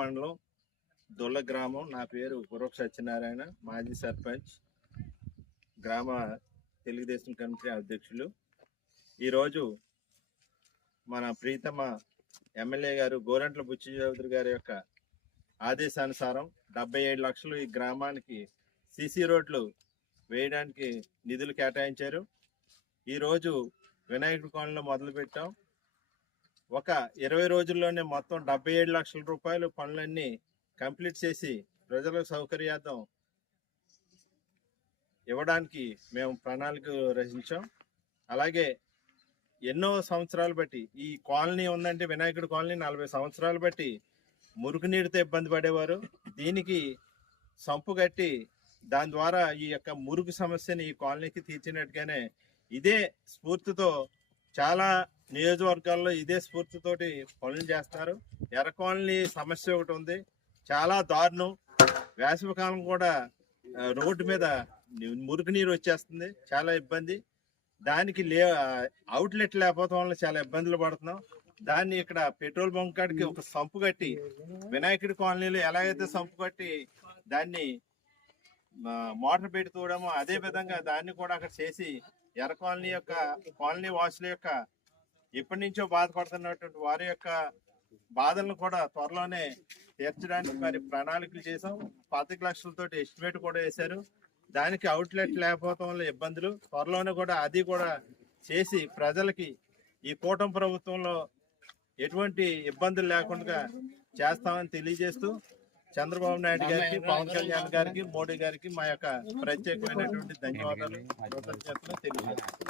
మండలం దొల్ల గ్రామం. నా పేరు గుర్రపు సత్యనారాయణ, మాజీ సర్పంచ్, గ్రామ తెలుగుదేశం కమిటీ అధ్యక్షులు. ఈరోజు మన ప్రీతమ ఎమ్మెల్యే గారు గోరంట్ల బుచ్చి చౌదరి గారి యొక్క ఆదేశానుసారం 77 లక్షలు ఈ గ్రామానికి సీసీ రోడ్లు వేయడానికి నిధులు కేటాయించారు. ఈరోజు వినాయకుడి కాలనీలో మొదలుపెట్టాం. ఒక 20 రోజుల్లోనే మొత్తం 77 లక్షల రూపాయలు పనులన్నీ కంప్లీట్ చేసి ప్రజలకు సౌకర్యార్థం ఇవ్వడానికి మేము ప్రణాళిక రచించాం. అలాగే ఎన్నో సంవత్సరాలు బట్టి ఈ కాలనీ ఉందంటే వినాయకుడి కాలనీ 40 సంవత్సరాలు బట్టి మురుగునీటితో ఇబ్బంది పడేవారు. దీనికి సంపు కట్టి దాని ద్వారా ఈ యొక్క మురుగు సమస్యని ఈ కాలనీకి తీర్చినట్టుగానే ఇదే స్ఫూర్తితో చాలా నియోజకవర్గాల్లో ఇదే స్ఫూర్తితోటి పనులు చేస్తారు. ఎర్ర కాలనీ సమస్య ఒకటి ఉంది, చాలా దారుణం. వేసవికాలం కూడా రోడ్డు మీద మురికి నీరు వచ్చేస్తుంది, చాలా ఇబ్బంది. దానికి అవుట్లెట్ లేకపోవడం వల్ల చాలా ఇబ్బందులు పడుతున్నాం. దాన్ని ఇక్కడ పెట్రోల్ బంక్ కాడికి ఒక సంపు కట్టి వినాయకుడి కాలనీలో ఎలాగైతే సంపు కట్టి దాన్ని మోటార్ పెట్టి తోడమో అదే విధంగా దాన్ని కూడా అక్కడ చేసి ఎర్ర కాలనీ యొక్క కాలనీ వాసుల యొక్క ఎప్పటి నుంచో బాధపడుతున్నటువంటి వారి యొక్క బాధలను కూడా త్వరలోనే తీర్చడానికి మరి ప్రణాళికలు చేసాం. 25 లక్షలతో ఎస్టిమేట్ కూడా వేశారు. దానికి అవుట్లెట్ లేకపోవడం వల్ల ఇబ్బందులు, త్వరలోనే కూడా అది కూడా చేసి ప్రజలకి ఈ కూటమి ప్రభుత్వంలో ఎటువంటి ఇబ్బందులు లేకుండా చేస్తామని తెలియజేస్తూ చంద్రబాబు నాయుడు గారికి, పవన్ కళ్యాణ్ గారికి, మోడీ గారికి మా యొక్క ప్రత్యేకమైనటువంటి ధన్యవాదాలు, కృతజ్ఞతలు తెలియజేస్తాం.